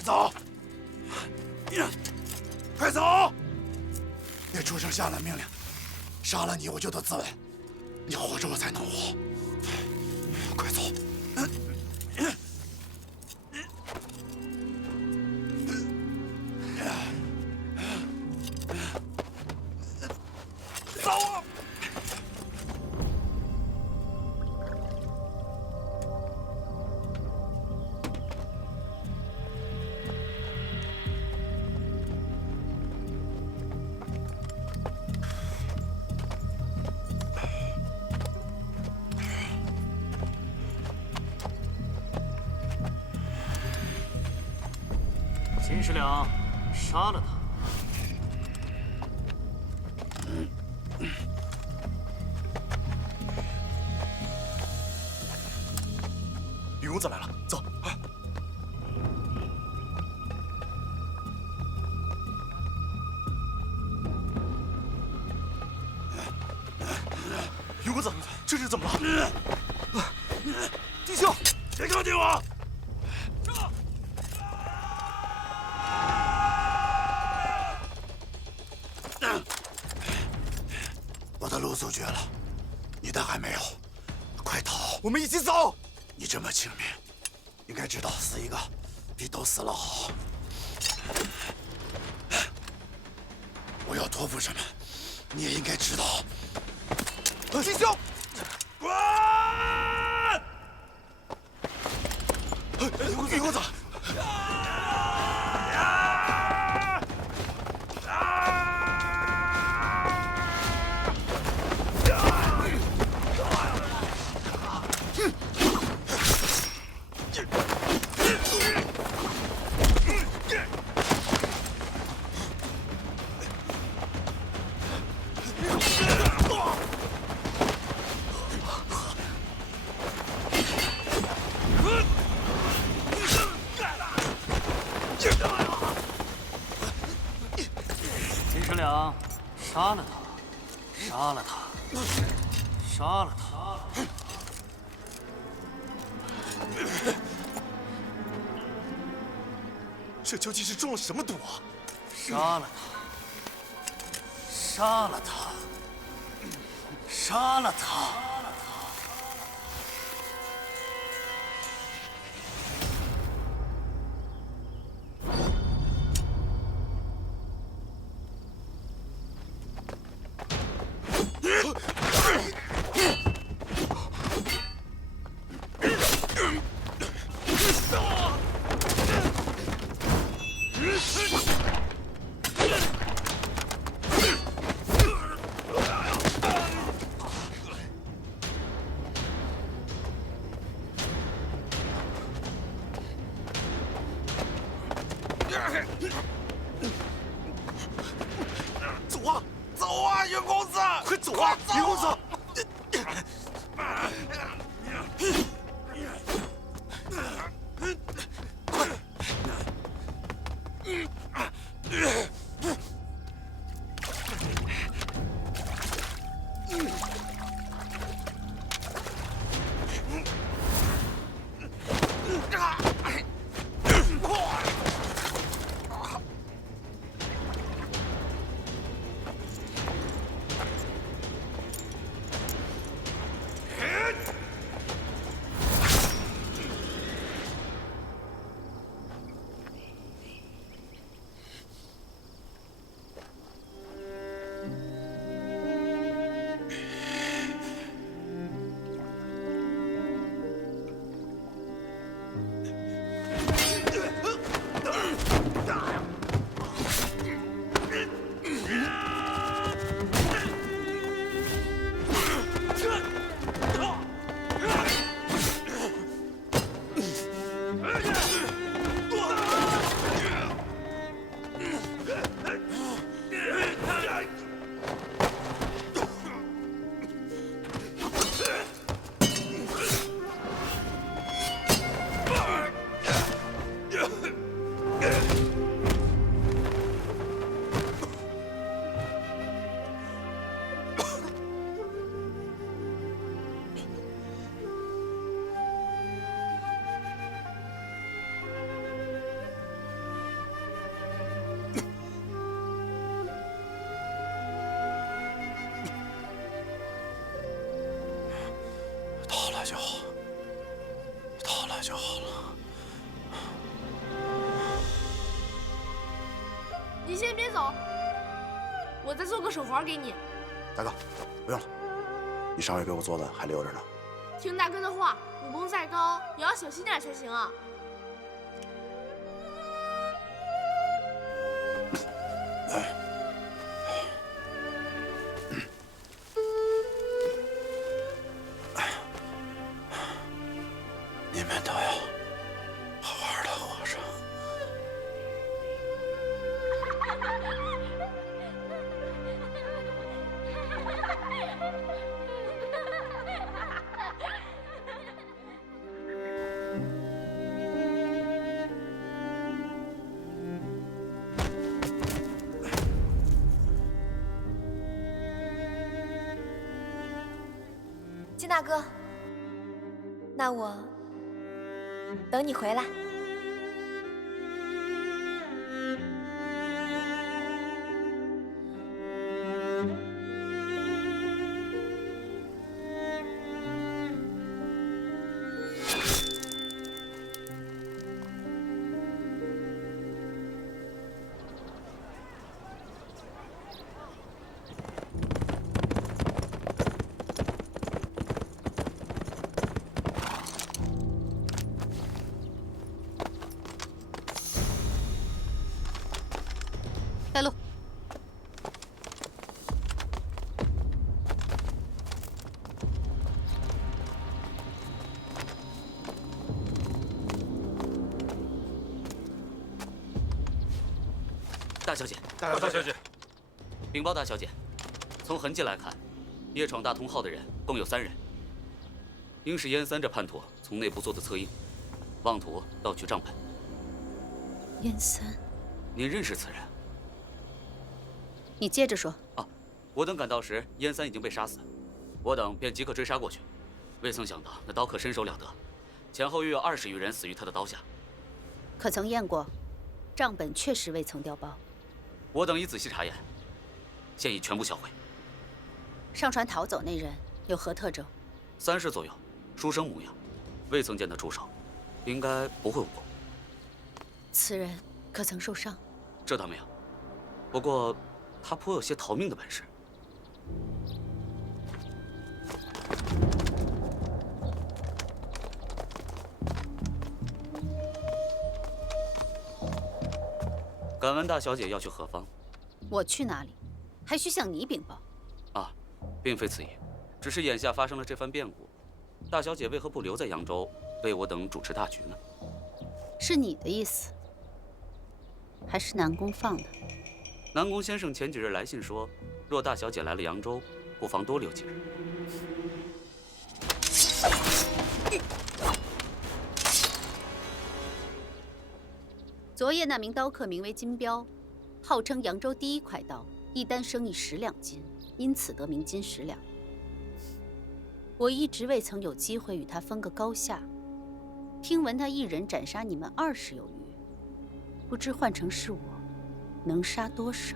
快走！快走！那畜生下了命令，杀了你我就得自刎，你活着我才能活。快走！走啊！秦十两，杀了他！吕公子来了，走！吕公子，这是怎么了？弟兄，别靠近我！ 我的路阻绝了，你的还没有，快逃！我们一起走。你这么轻蔑，应该知道死一个比都死了好。我要托付什么，你也应该知道。弟兄，滚！吕公子。 秦十两，杀了他！杀了他！杀了他！这究竟是中了什么毒啊？杀了他！杀了他！杀了他！ 走啊，走啊，袁公子，快走啊，袁公子！走，我再做个手环给你。大哥，不用了，你上回给我做的还留着呢。听大哥的话，武功再高也要小心点才行啊。你们都要好好的活着。金大哥，那我等你回来。带路。大小姐，大小姐，禀报大小姐，从痕迹来看，夜闯大同号的人共有3人，应是燕三这叛徒从内部做的策应，妄图盗取账本。燕三，您认识此人？你接着说。啊，我等赶到时，燕三已经被杀死，我等便即刻追杀过去，未曾想到那刀客身手了得，前后约有20余人死于他的刀下。可曾验过？账本确实未曾调包。我等已仔细查验，现已全部销毁。上船逃走那人有何特征？30左右，书生模样，未曾见他出手，应该不会武功。此人可曾受伤？这倒没有，不过他颇有些逃命的本事。敢问大小姐要去何方？我去哪里，还需向你禀报？啊，并非此意，只是眼下发生了这番变故，大小姐为何不留在扬州，为我等主持大局呢？是你的意思，还是南宫放的？南宫先生前几日来信说，若大小姐来了扬州，不妨多留几日。昨夜那名刀客名为金彪，号称扬州第1快刀，一单生意10两金，因此得名金10两。我一直未曾有机会与他分个高下，听闻他一人斩杀你们20有余，不知换成是我，能杀多少？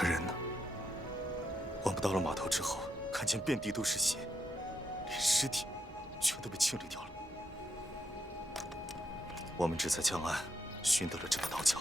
他人呢？我们到了码头之后，看见遍地都是血，连尸体全都被清理掉了。我们只在江岸寻得了这把刀鞘。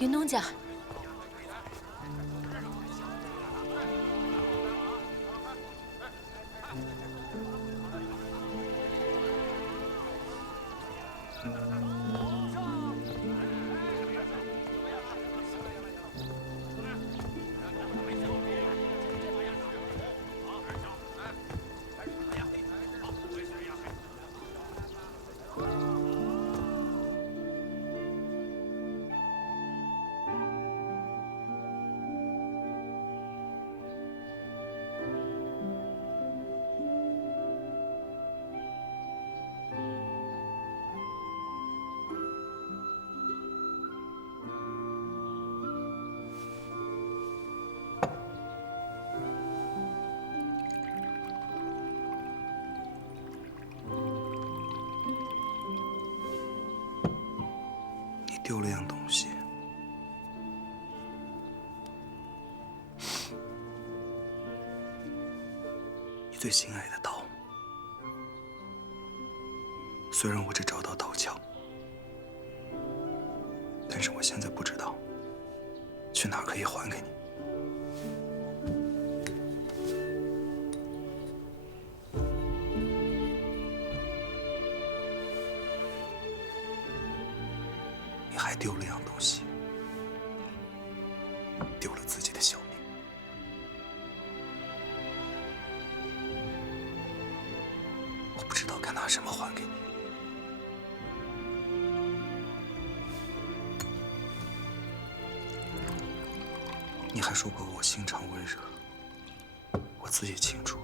云东家，你丢了样东西。你最心爱的刀。虽然我只找到刀鞘，但是我现在不知道去哪儿可以还给你。你还丢了样东西，丢了自己的小命。我不知道该拿什么还给你。你还说过我心肠温热，我自己清楚，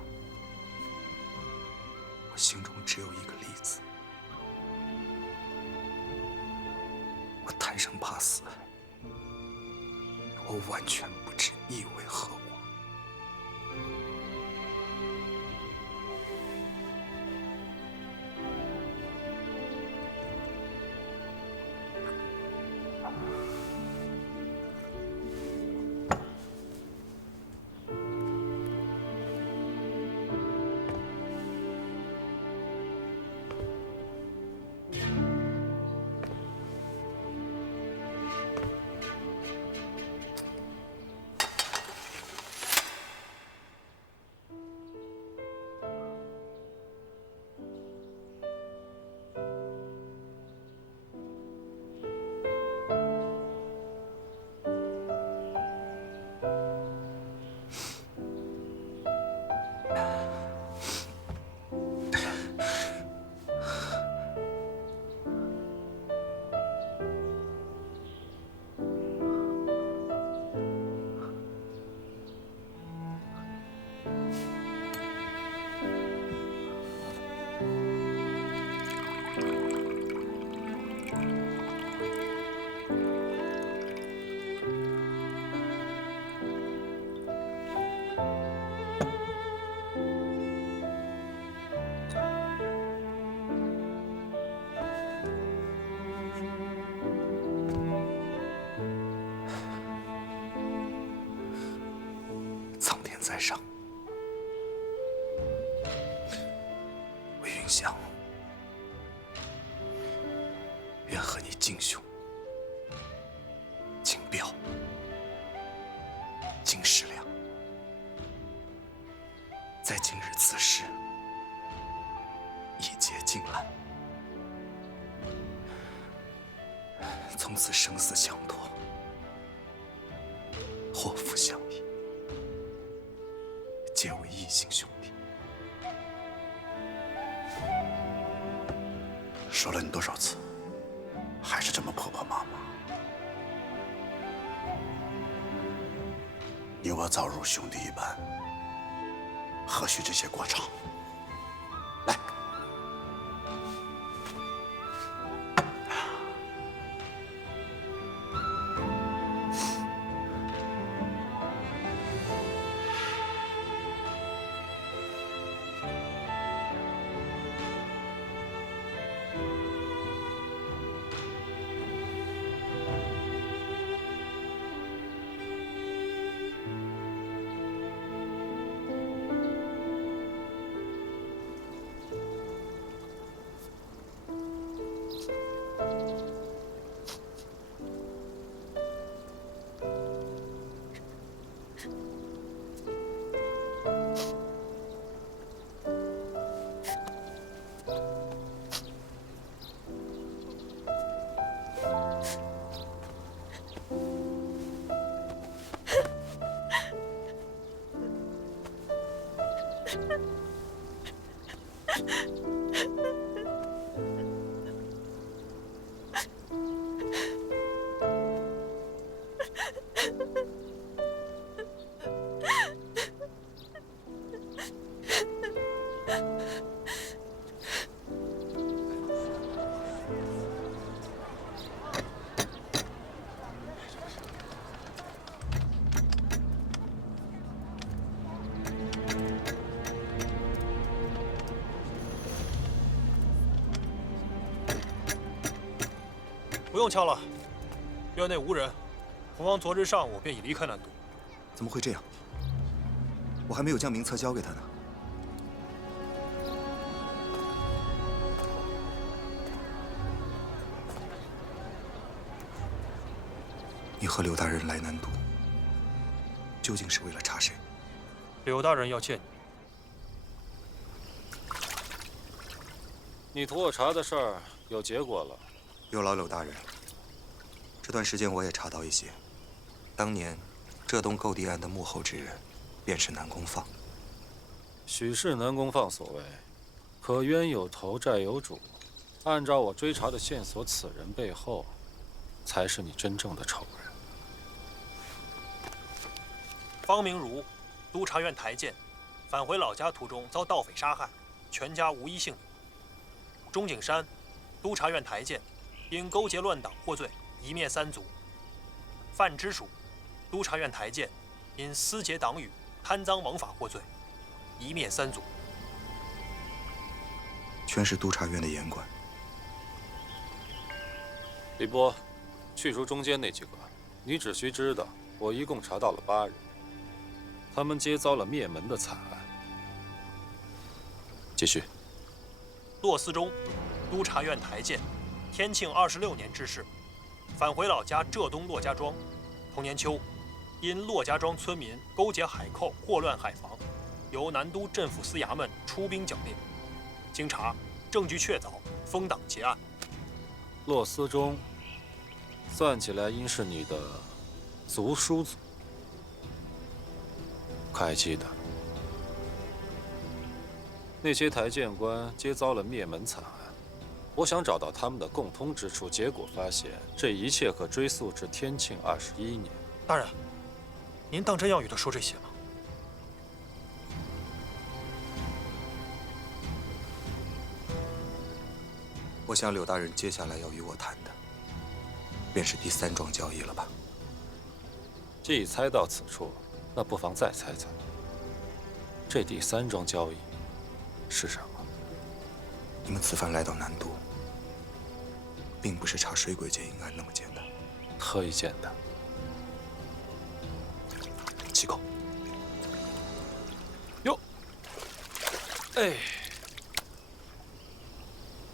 我心中只有一个利字。我贪生怕死，我完全不知你为何物。在今日此时，一结金兰，从此生死相托，祸福相依，结为异姓兄弟。说了你多少次，还是这么婆婆妈妈。你我早如兄弟一般，何须这些过场？来。不用敲了，院内无人。父王昨日上午便已离开南都。怎么会这样？我还没有将名册交给他呢。你和柳大人来南都，究竟是为了查谁？柳大人要见你图我查的事儿有结果了。有劳柳大人。这段时间我也查到一些，当年浙东购地案的幕后之人，便是南宫放。许是南宫放所为，可冤有头债有主。按照我追查的线索，此人背后才是你真正的仇人。方明儒，督察院台监，返回老家途中遭盗匪杀害，全家无一幸免。钟景山，督察院台监，因勾结乱党获罪，一灭三族。范之属，督察院台监，因私结党羽、贪赃枉法获罪，一灭三族。全是督察院的言官。李波，去除中间那几个，你只需知道，我一共查到了8人，他们皆遭了灭门的惨案。继续。骆思忠，督察院台监，天庆26年之事，返回老家浙东骆家庄。同年秋，因骆家庄村民勾结海寇，祸乱海防，由南都镇抚司衙门出兵剿灭。经查，证据确凿，封党结案。骆思忠，算起来应是你的族叔祖，可还记得？那些台谏官皆遭了灭门惨案，我想找到他们的共通之处，结果发现这一切可追溯至天庆21年。大人，您当真要与他说这些吗？我想柳大人接下来要与我谈的，便是第3桩交易了吧？既已猜到此处，那不妨再猜猜，这第3桩交易是什么？你们此番来到南都，并不是查水鬼劫阴案那么简单。何以简单？启口。哟，哎，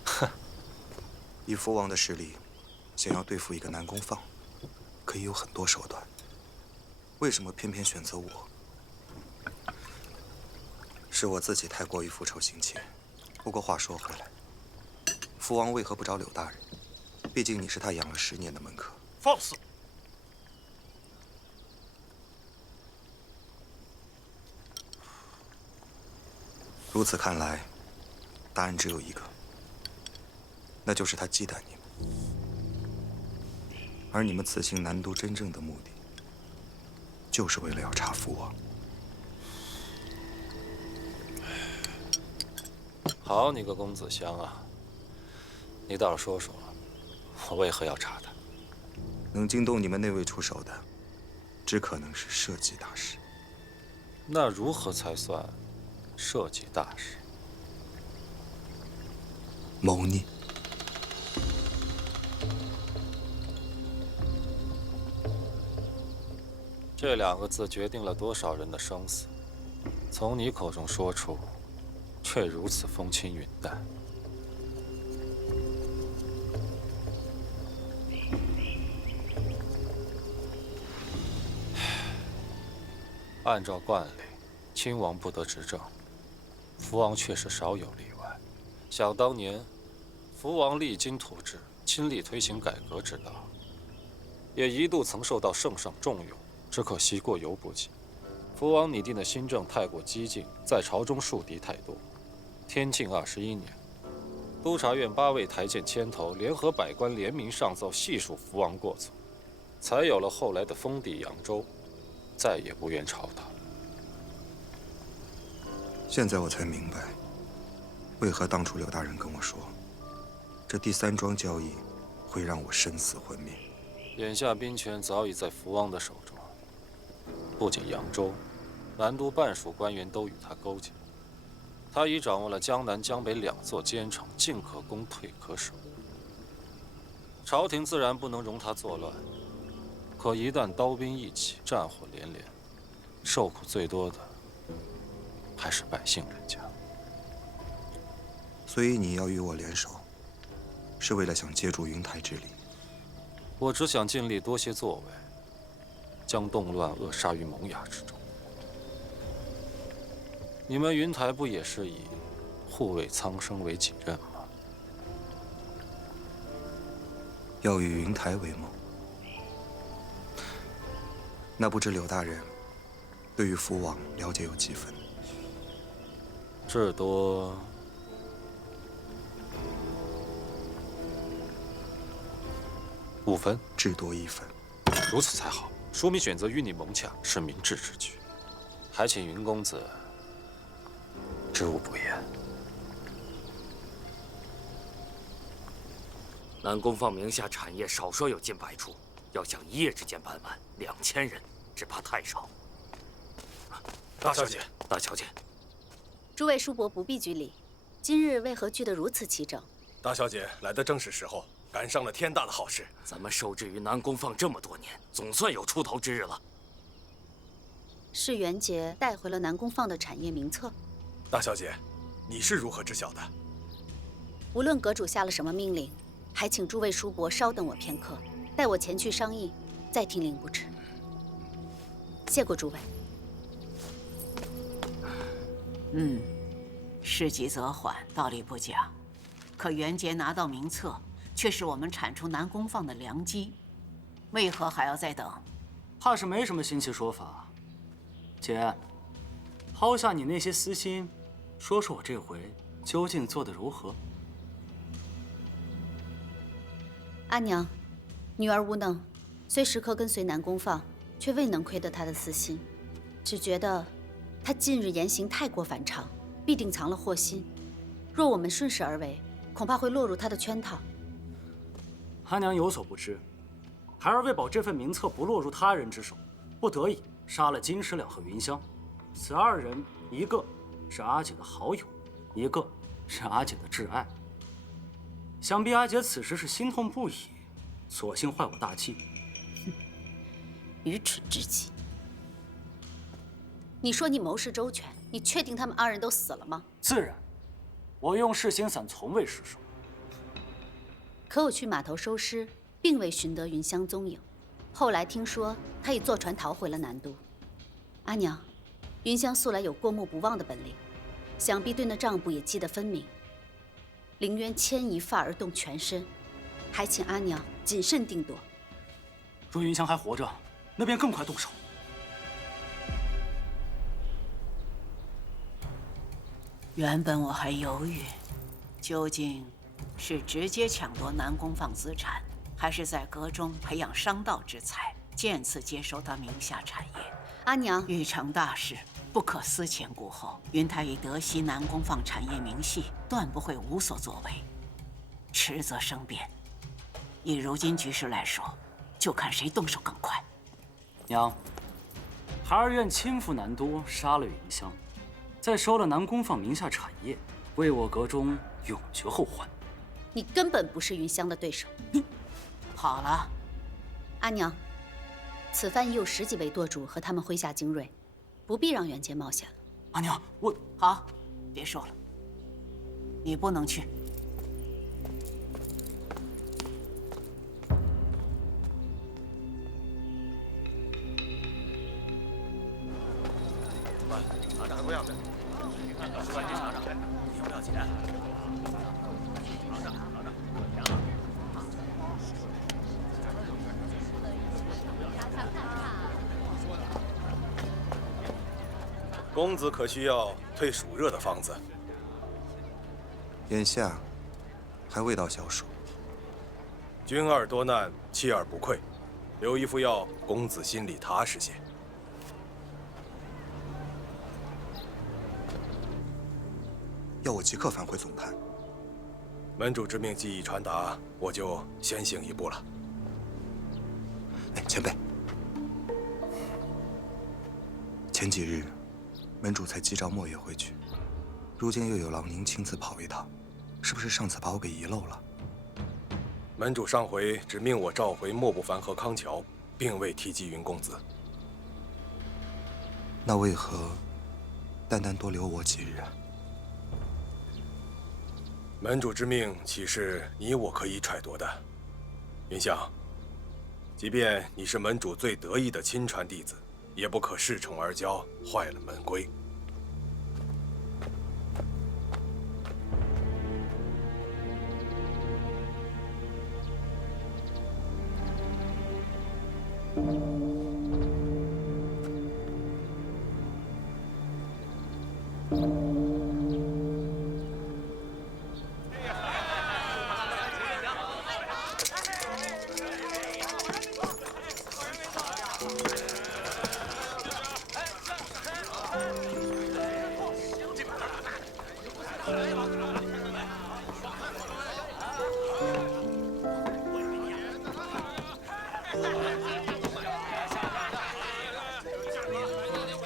哼，以佛王的实力，想要对付一个南宫放，可以有很多手段。为什么偏偏选择我？是我自己太过于复仇心切。不过话说回来，福王为何不找柳大人？毕竟你是他养了10年的门客。放肆！如此看来，答案只有一个，那就是他忌惮你们。而你们此行南都真正的目的，就是为了要查福王。好你个公子香啊！你倒是说说，我为何要查他？能惊动你们内卫出手的，只可能是社稷大事。那如何才算社稷大事？谋逆。这2个字决定了多少人的生死，从你口中说出，却如此风轻云淡。按照惯例，亲王不得执政，福王却是少有例外。想当年，福王励精图治，亲力推行改革之道，也一度曾受到圣上重用。只可惜过犹不及，福王拟定的新政太过激进，在朝中树敌太多。天庆21年，督察院8位台谏牵头，联合百官联名上奏，细数福王过错，才有了后来的封地扬州，再也不愿朝他。现在我才明白，为何当初柳大人跟我说，这第3桩交易会让我生死昏灭。眼下兵权早已在福王的手中。不仅扬州、南都半数官员都与他勾结，他已掌握了江南、江北2座坚城，进可攻，退可守。朝廷自然不能容他作乱，可一旦刀兵一起，战火连连，受苦最多的还是百姓人家。所以你要与我联手，是为了想借助云台之力？我只想尽力多些作为，将动乱扼杀于萌芽之中。你们云台不也是以护卫苍生为己任吗？要与云台为盟，那不知柳大人对于福王了解有几分？至多5分，至多1分。如此才好，说明选择与你盟洽是明智之举。还请云公子知无不言。南宫放名下产业少说有近100处，要想一夜之间办完，2000人只怕太少。大小姐，大小姐，诸位叔伯不必拘礼，今日为何聚得如此齐整？大小姐来的正是时候，赶上了天大的好事。咱们受制于南宫放这么多年，总算有出头之日了。是元杰带回了南宫放的产业名册。大小姐，你是如何知晓的？无论阁主下了什么命令，还请诸位叔伯稍等我片刻，待我前去商议，再听令不迟。谢过诸位。事急则缓，道理不讲。可元杰拿到名册，却是我们铲除南宫放的良机，为何还要再等？怕是没什么新奇说法。姐，抛下你那些私心，说说我这回究竟做得如何？阿娘，女儿无能，虽时刻跟随南宫放，却未能窥得他的私心，只觉得他近日言行太过反常，必定藏了祸心。若我们顺势而为，恐怕会落入他的圈套。阿娘有所不知，孩儿为保这份名册不落入他人之手，不得已杀了金石两和云香。此2人，一个是阿姐的好友，一个是阿姐的挚爱。想必阿姐此时是心痛不已，索性坏我大气。愚蠢至极！你说你谋事周全，你确定他们2人都死了吗？自然，我用噬心散从未失手。可我去码头收尸，并未寻得云香踪影。后来听说她已坐船逃回了南都。阿娘，云香素来有过目不忘的本领，想必对那账簿也记得分明。凌渊牵一发而动全身，还请阿娘谨慎定夺。若云香还活着，那便更快动手。原本我还犹豫，究竟是直接抢夺南宫放资产，还是在阁中培养商道之才，渐次接收他名下产业。阿娘，欲成大事，不可思前顾后。云台以德悉南宫放产业明细，断不会无所作为。迟则生变，以如今局势来说，就看谁动手更快。娘，孩儿愿亲赴南都，杀了云香，再收了南宫放名下产业，为我阁中永绝后患。你根本不是云香的对手。好了，阿娘，此番已有10几位舵主和他们麾下精锐，不必让元杰冒险了。阿娘，我好，别说了，你不能去。厂长不要的，关键厂长，你要不要钱？厂长。公子可需要退暑热的方子？眼下还未到消暑。君儿多难，妻儿不愧。留一副药，公子心里踏实些。要我即刻返回总坛。门主之命既已传达，我就先行一步了。哎，前辈，前几日门主才击召莫爷回去，如今又有郎宁亲自跑一趟，是不是上次把我给遗漏了？门主上回只命我召回莫不凡和康桥，并未提及云公子。那为何单单多留我几日啊？门主之命岂是你我可以揣度的？云香，即便你是门主最得意的亲传弟子，也不可恃宠而骄，坏了门规。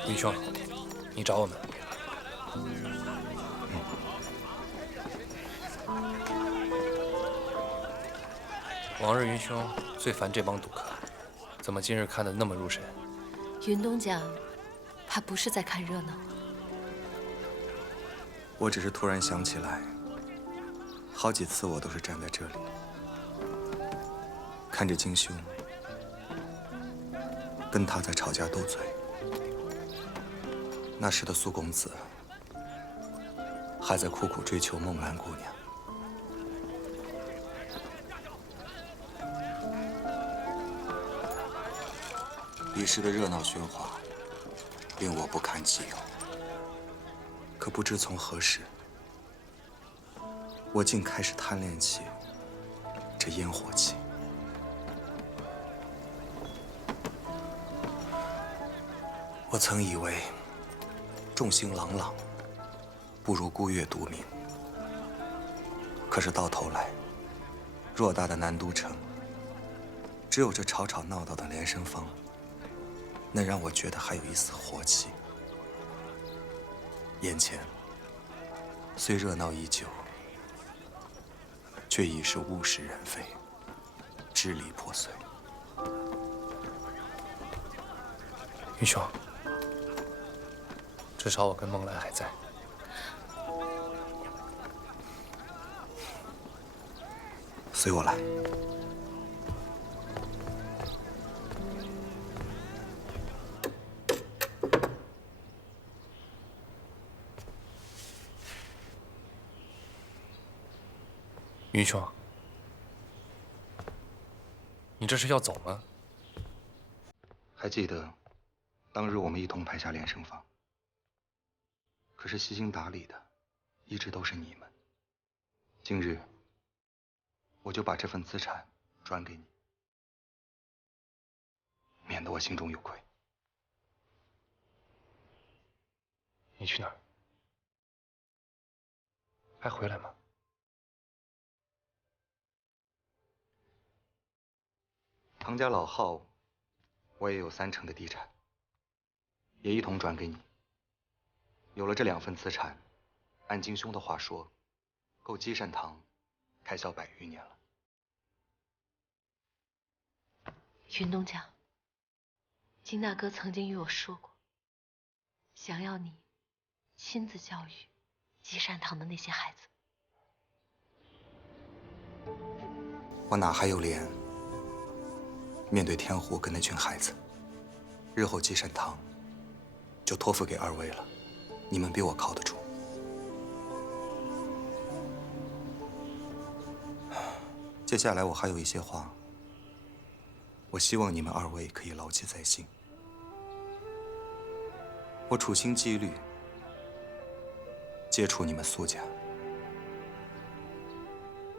云兄，你找我们？往日云兄最烦这帮赌客，怎么今日看得那么入神？云东讲，他不是在看热闹。我只是突然想起来，好几次我都是站在这里，看着金兄跟他在吵架斗嘴。那时的苏公子还在苦苦追求梦兰姑娘。一时的热闹喧哗令我不堪其忧，可不知从何时，我竟开始贪恋起这烟火气。我曾以为众星朗朗不如孤月独明，可是到头来，偌大的南都城，只有这吵吵闹闹的连生坊，能让我觉得还有一丝活气。眼前虽热闹依旧，却已是物是人非，支离破碎。云兄，至少我跟梦兰还在。随我来。云兄，你这是要走吗？还记得当日我们一同拍下连胜坊，可是悉心打理的一直都是你们。今日我就把这份资产转给你，免得我心中有愧。你去哪儿？还回来吗？唐家老号，我也有30%的地产，也一同转给你。有了这2份资产，按金兄的话说，够积善堂开销100余年了。云东家，金大哥曾经与我说过，想要你亲自教育积善堂的那些孩子。我哪还有脸面对天湖跟那群孩子？日后积善堂就托付给2位了，你们比我靠得住。接下来我还有一些话，我希望你们2位可以牢记在心。我处心积虑接触你们苏家，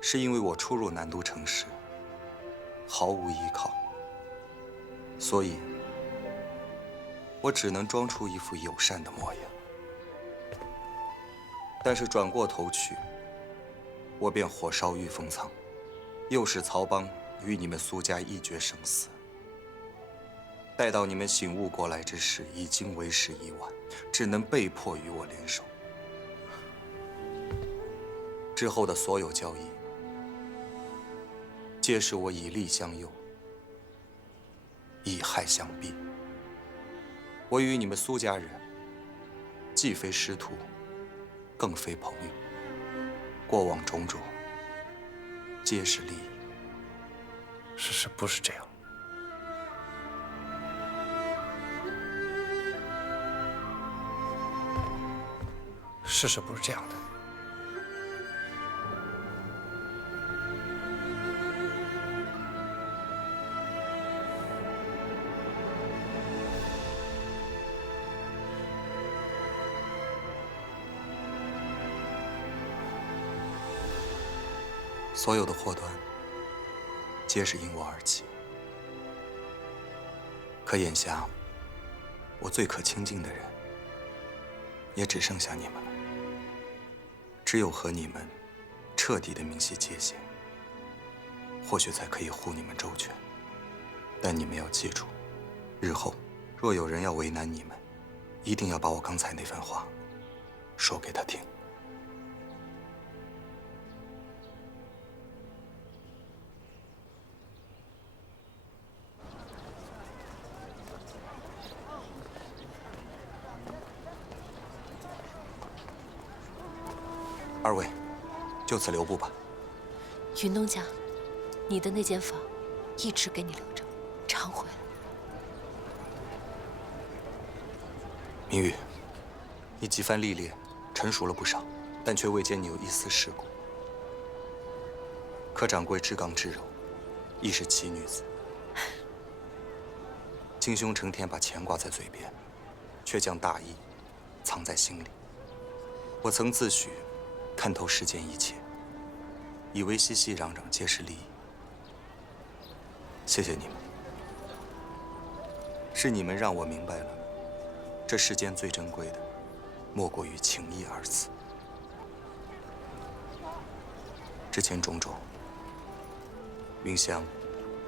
是因为我初入南都城时毫无依靠，所以我只能装出一副友善的模样。但是转过头去，我便火烧御风仓，诱使曹邦与你们苏家一决生死。待到你们醒悟过来之时，已经为时已晚，只能被迫与我联手。之后的所有交易，皆是我以利相诱，以害相逼。我与你们苏家人，既非师徒，更非朋友。过往种种，皆是利益。事实不是这样。事实不是这样的。所有的祸端，皆是因我而起。可眼下，我最可亲近的人，也只剩下你们了。只有和你们彻底的明晰界限，或许才可以护你们周全。但你们要记住，日后若有人要为难你们，一定要把我刚才那番话说给他听。2位，就此留步吧。云东家，你的那间房一直给你留着，常回来。明玉，你几番历练，成熟了不少，但却未见你有一丝世故。可掌柜至刚至柔，亦是奇女子。金兄成天把钱挂在嘴边，却将大义藏在心里。我曾自诩看透世间一切，以为熙熙攘攘皆是利益。谢谢你们，是你们让我明白了，这世间最珍贵的，莫过于情义2字。之前种种，云香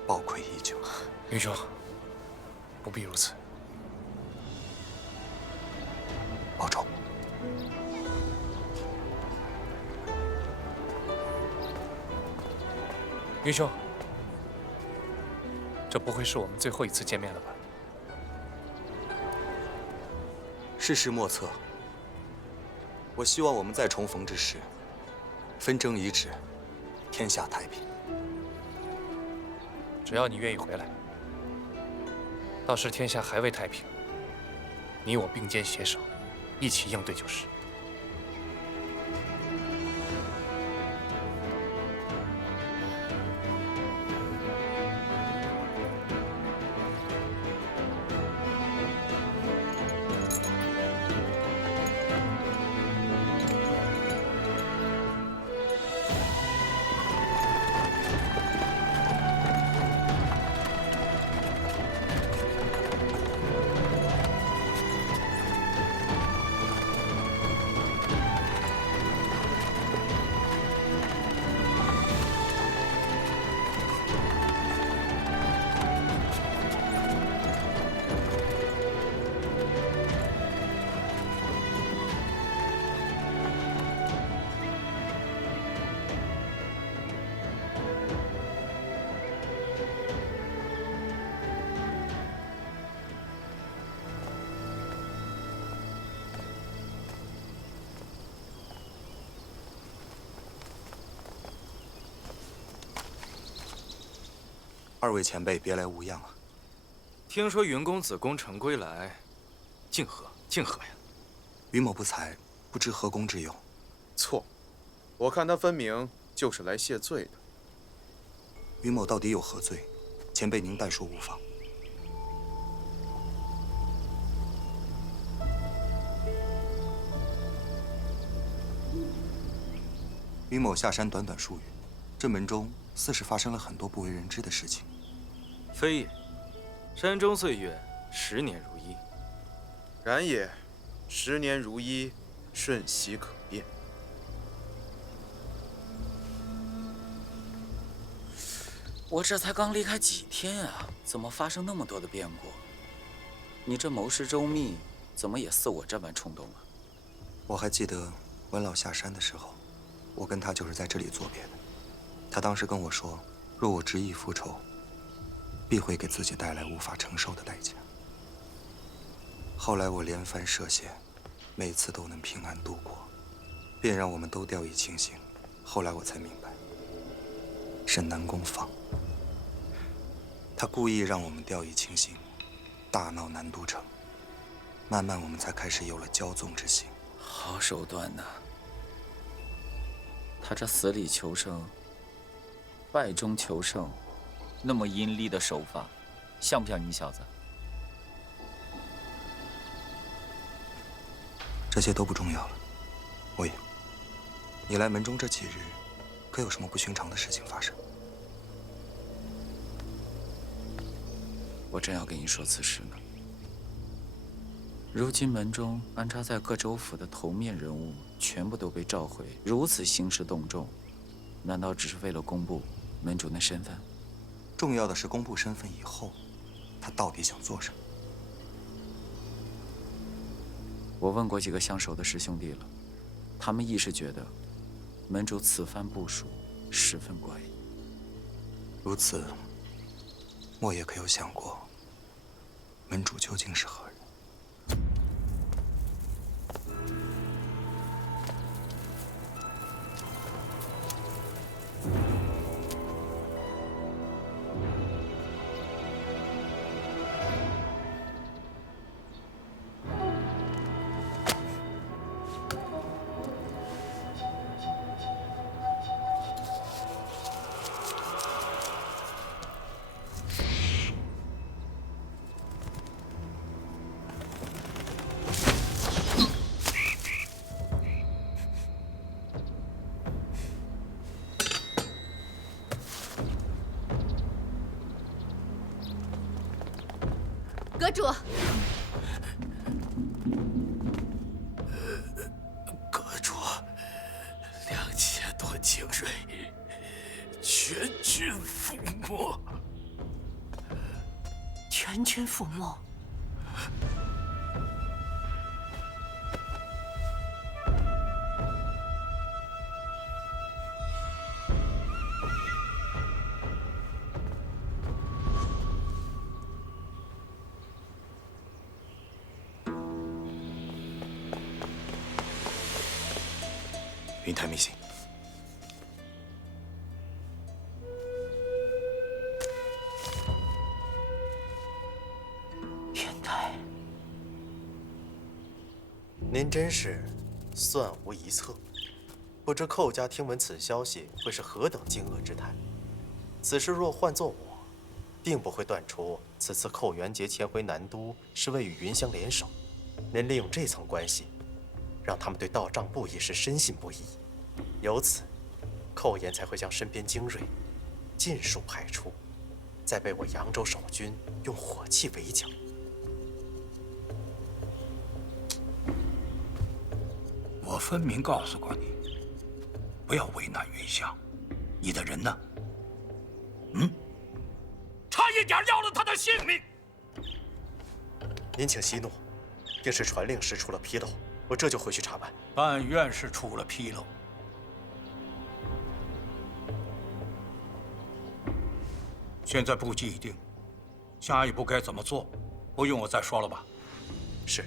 抱愧已久。云兄，不必如此。保重。云兄，这不会是我们最后一次见面了吧？世事莫测，我希望我们再重逢之时，纷争已止，天下太平。只要你愿意回来，到时天下还未太平，你我并肩携手，一起应对就是。二位前辈别来无恙啊！听说云公子功成归来，竟何呀？云某不才，不知何功之有。错，我看他分明就是来谢罪的。云某到底有何罪？前辈您代说无妨。云某下山短短数月，这门中似是发生了很多不为人知的事情。非也，山中岁月10年如一。然也，10年如一，瞬息可变。我这才刚离开几天啊，怎么发生那么多的变故？你这谋事周密，怎么也似我这般冲动啊？我还记得文老下山的时候，我跟他就是在这里作别的。他当时跟我说，若我执意复仇，必会给自己带来无法承受的代价。后来我连番涉险，每次都能平安度过，便让我们都掉以轻心。后来我才明白，是南宫放。他故意让我们掉以轻心，大闹南都城。慢慢我们才开始有了骄纵之心。好手段呐！他这死里求生，败中求胜，那么阴厉的手法，像不像你小子？这些都不重要了。我也，你来门中这几日，可有什么不寻常的事情发生？我正要跟你说此事呢。如今门中安插在各州府的头面人物全部都被召回，如此兴师动众，难道只是为了公布门主的身份？重要的是公布身份以后，他到底想做什么？我问过几个相熟的师兄弟了，他们亦是觉得门主此番部署十分怪异。如此，莫也可有想过，门主究竟是何人？阁主，阁主，2000多精锐，全军覆没。全军覆没。云台密信。云台，您真是算无一策。不知寇家听闻此消息会是何等惊愕之态。此事若换作我，定不会断出此次寇元杰迁回南都是为与云香联手。您利用这层关系，让他们对道丈布一事深信不疑，由此，寇岩才会将身边精锐尽数派出，再被我扬州守军用火器围剿。我分明告诉过你，不要为难云香。你的人呢？差一点要了他的性命。您请息怒，定是传令时出了纰漏，我这就回去查办。但愿是出了纰漏。现在布局已定，下一步该怎么做，不用我再说了吧？是。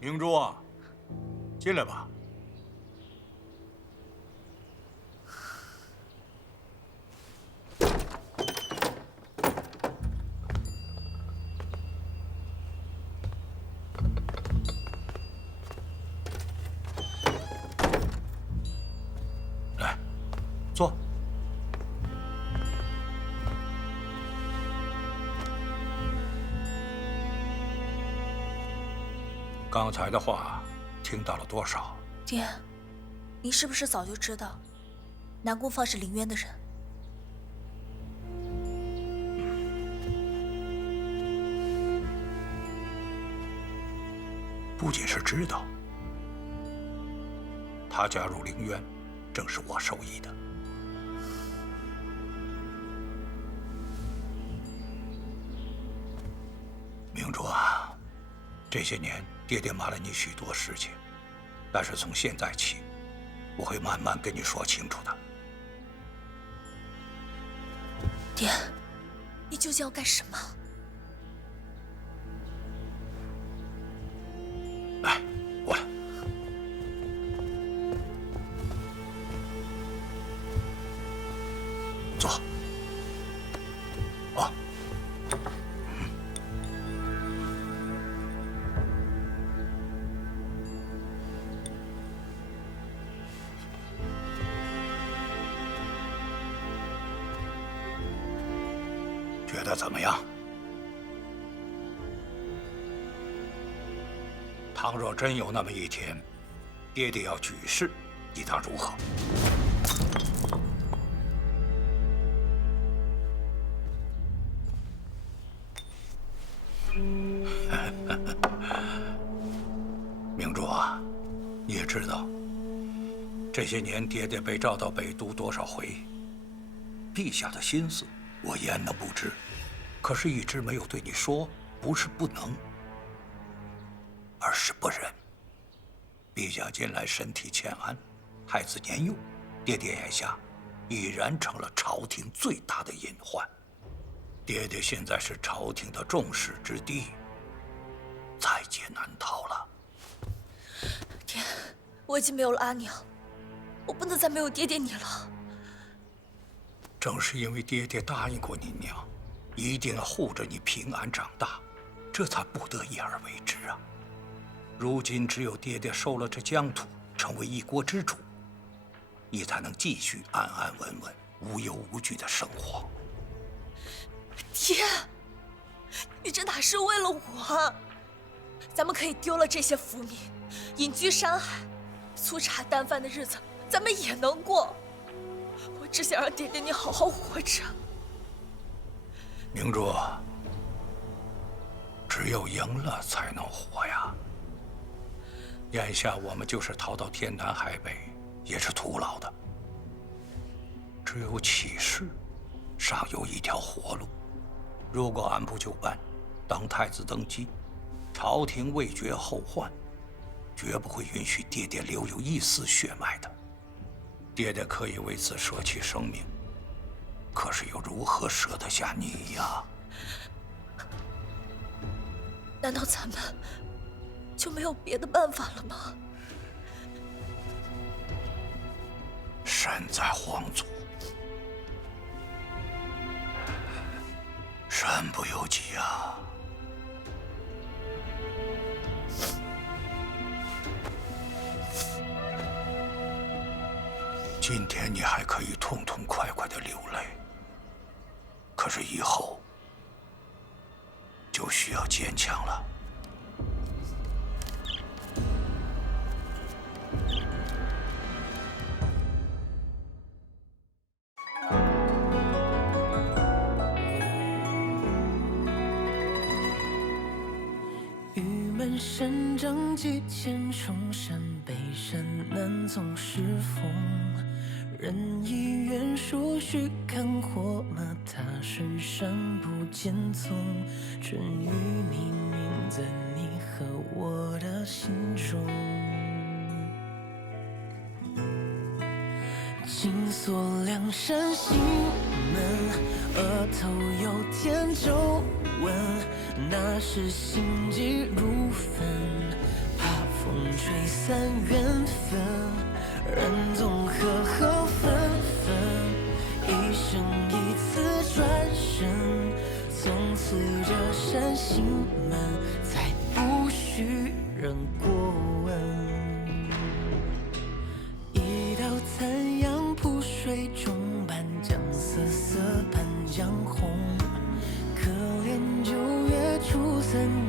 明珠啊，进来吧。刚才的话听到了多少？爹，你是不是早就知道南宫放是林渊的人？不仅是知道，他加入凌渊，正是我授意的。明珠啊，这些年爹爹瞒了你许多事情，但是从现在起，我会慢慢跟你说清楚的。爹，你究竟要干什么？来，过来。坐。啊。觉得怎么样？倘若真有那么一天，爹爹要举事，你当如何？明珠啊，你也知道，这些年爹爹被召到北都多少回，陛下的心思我焉能不知？可是一直没有对你说，不是不能，而是不忍。陛下近来身体欠安，太子年幼，爹爹眼下已然成了朝廷最大的隐患。爹爹现在是朝廷的众矢之的，在劫难逃了。爹，我已经没有了阿娘，我不能再没有爹爹你了。正是因为爹爹答应过你娘，一定要护着你平安长大，这才不得已而为之啊。如今只有爹爹收了这疆土，成为一国之主，你才能继续安安稳稳、无忧无惧的生活。爹，你这哪是为了我？咱们可以丢了这些浮名，隐居山海，粗茶淡饭的日子咱们也能过。我只想让爹爹你好好活着。明珠，只有赢了才能活呀。眼下我们就是逃到天南海北，也是徒劳的。只有起事，尚有一条活路。如果按部就班，当太子登基，朝廷未绝后患，绝不会允许爹爹留有一丝血脉的。爹爹可以为此舍弃生命，可是又如何舍得下你呀？难道咱们就没有别的办法了吗？身在皇族，身不由己啊！今天你还可以痛痛快快的流泪，可是以后就需要坚强了。玉门山长几千重山，北山南总是风。人已远，说须看火马，踏深山不见踪。春雨冥冥在你和我的心中。紧锁梁山心门，额头有天皱纹，那是心急如焚，怕风吹散缘分。人总和合纷纷，一生一次转身，从此这扇心门再不许人过问。一道残阳铺水中，半江瑟瑟半江红。可怜9月初3。